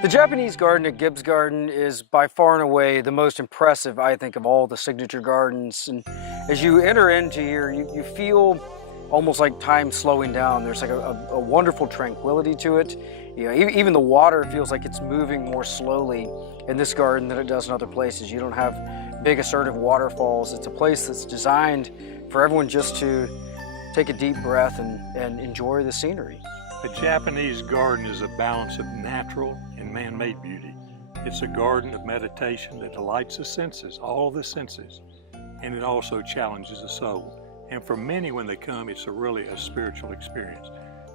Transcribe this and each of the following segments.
The Japanese garden at Gibbs Garden is by far and away the most impressive, I think, of all the signature gardens. And as you enter into here, you feel almost like time slowing down. There's like a wonderful tranquility to it. You know, even the water feels like it's moving more slowly in this garden than it does in other places. You don't have big assertive waterfalls. It's a place that's designed for everyone just to take a deep breath and enjoy the scenery. The Japanese garden is a balance of natural and man-made beauty. It's a garden of meditation that delights the senses, all the senses, and it also challenges the soul. And for many, when they come, it's really a spiritual experience.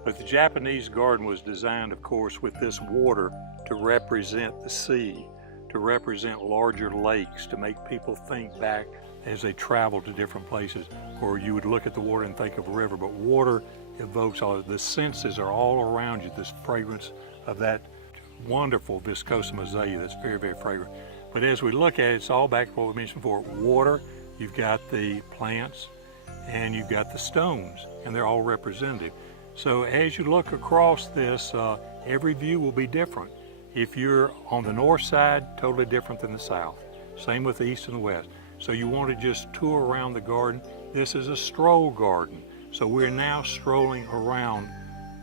But the Japanese garden was designed, of course, with this water to represent the sea, to represent larger lakes, to make people think back as they travel to different places. Or you would look at the water and think of a river, but water evokes all the senses are all around you, this fragrance of that wonderful viscosa mosaic that's very, very fragrant. But as we look at it, it's all back to what we mentioned before. Water, you've got the plants, and you've got the stones, and they're all representative. So as you look across this, every view will be different. If you're on the north side, totally different than the south. Same with the east and the west. So you want to just tour around the garden. This is a stroll garden. So we're now strolling around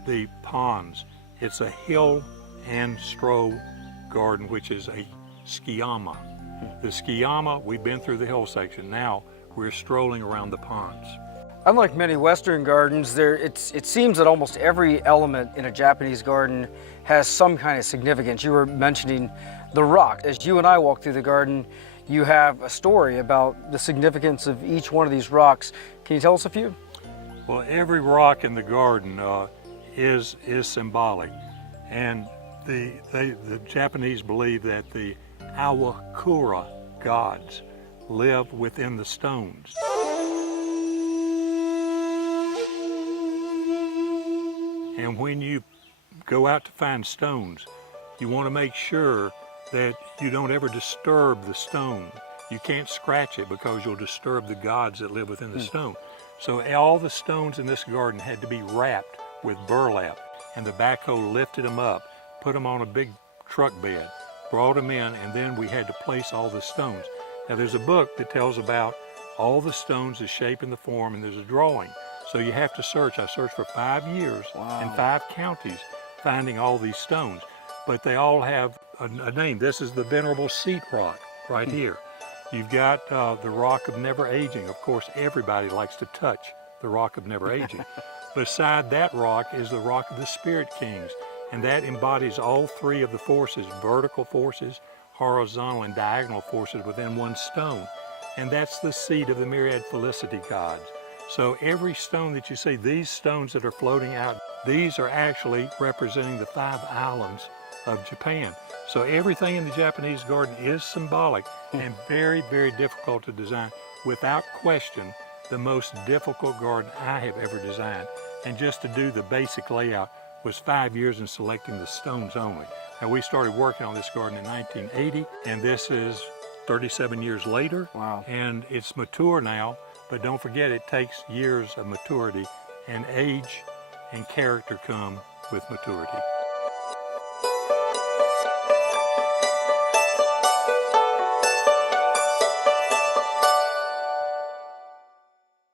the ponds. It's a hill and stroll garden, which is a skiyama. The skiyama, we've been through the hill section. Now we're strolling around the ponds. Unlike many Western gardens, it seems that almost every element in a Japanese garden has some kind of significance. You were mentioning the rock. As you and I walk through the garden, you have a story about the significance of each one of these rocks. Can you tell us a few? Well, every rock in the garden is symbolic, and the Japanese believe that the Awakura gods live within the stones. And when you go out to find stones, you want to make sure that you don't ever disturb the stone. You can't scratch it because you'll disturb the gods that live within the stone. So all the stones in this garden had to be wrapped with burlap, and the backhoe lifted them up, put them on a big truck bed, brought them in, and then we had to place all the stones. Now there's a book that tells about all the stones, the shape and the form, and there's a drawing. So you have to search. I searched for 5 years in 5 counties finding all these stones, but they all have a name. This is the Venerable Seat Rock right here. You've got the Rock of Never Aging. Of course, everybody likes to touch the Rock of Never Aging. Beside that rock is the Rock of the Spirit Kings, and that embodies all 3 of the forces, vertical forces, horizontal and diagonal forces within one stone. And that's the seat of the myriad felicity gods. So every stone that you see, these stones that are floating out, these are actually representing the 5 islands of Japan. So everything in the Japanese garden is symbolic and very, very difficult to design. Without question, the most difficult garden I have ever designed. And just to do the basic layout was 5 years in selecting the stones only. Now we started working on this garden in 1980, and this is 37 years later. Wow. And it's mature now, but don't forget it takes years of maturity, and age and character come with maturity.